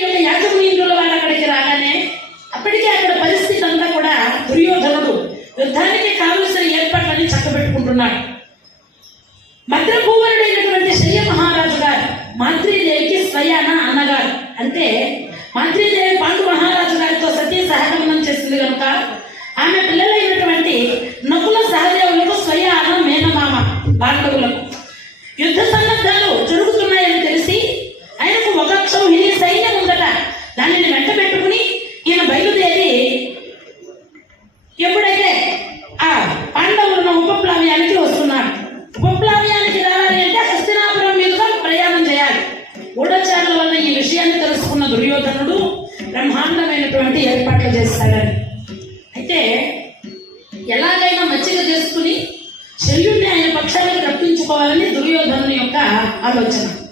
యాజమాన్యుల వారు అక్కడికి రాగానే అప్పటికే అక్కడ పరిస్థితి అంతా కూడా దుర్యోధనుడు యుద్ధానికి కావలసిన ఏర్పాట్లని చక్కబెట్టుకుంటున్నాడు. భద్రకూవరుడైనటువంటి శల్య మహారాజు గారు మాద్రీదేవికి స్వయాన అన్నగారు. అంటే మాద్రీదేవి పాండు మహారాజు గారితో సతీ సహగమనం చేస్తుంది కనుక ఆమె పిల్లలైనటువంటి నకుల సహదేవులకు స్వయాన మేనమామ పాండవులకు. యుద్ధ సన్నద్ధాలు జరుగుతున్నాయని తెలిసి ఆయనకు ఒక క్షౌహిణి సైన్యం ఉందట. దానిని వెంట పెట్టుకుని ఈయన బయలుదేరి ఎప్పుడైతే ఆ పాండవులను ఉపప్లవ్యానికి వస్తున్నాడు. ఉపప్లవ్యానికి రావాలి అంటే హస్తినాపురం మీదుగా ప్రయాణం చేయాలి. గూఢచారుల వల్ల ఈ విషయాన్ని తెలుసుకున్న దుర్యోధనుడు బ్రహ్మాండమైనటువంటి ఏర్పాట్లు చేస్తాడని. అయితే ఎలాగైనా మచ్చిక చేసుకుని శల్యుడిని ఆయన పక్షానికి రప్పించుకోవాలని దుర్యోధనుని యొక్క ఆలోచన.